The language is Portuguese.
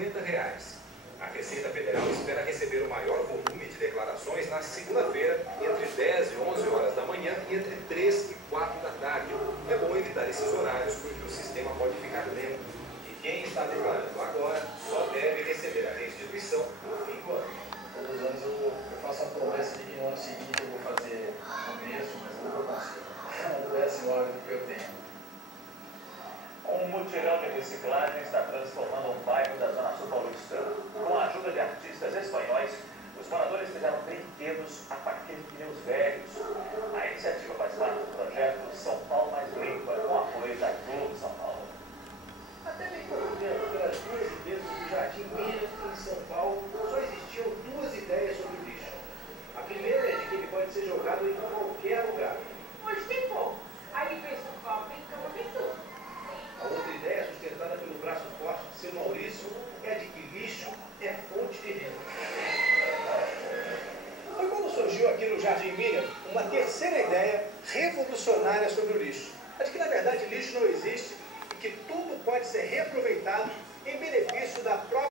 R$ 50. A Receita Federal espera receber o maior volume de declarações na segunda-feira, entre 10 e 11 horas da manhã e entre 3 e 4 da tarde. É bom evitar esses horários porque o sistema pode ficar lento. E quem está declarando agora só deve receber a restituição no fim do ano. Todos os anos eu faço a promessa de que no ano seguinte eu vou fazer o mesmo, mas eu não consigo. É um péssimo hábito que eu tenho. Um mutirão de reciclagem está transformando um bairro da Zona Sul paulista. Com a ajuda de artistas espanhóis, os moradores fizeram brinquedos a partir de pneus velhos. A iniciativa faz parte do projeto São Paulo Mais Limpa, com apoio da Globo São Paulo. Até bem pouco tempo, pelas ruas e becos do Jardim Miriam, em São Paulo, só existiam duas ideias sobre o lixo. A primeira é de que ele pode ser jogado em qualquer lugar. Hoje tem pouco. Aí vem São Paulo, tem cama, tem tudo. A outra ideia, sustentada pelo braço forte de seu Maurício, é de que lixo é fonte de renda. Foi quando surgiu aqui no Jardim Miriam uma terceira ideia revolucionária sobre o lixo. A de que, na verdade, lixo não existe e que tudo pode ser reaproveitado em benefício da própria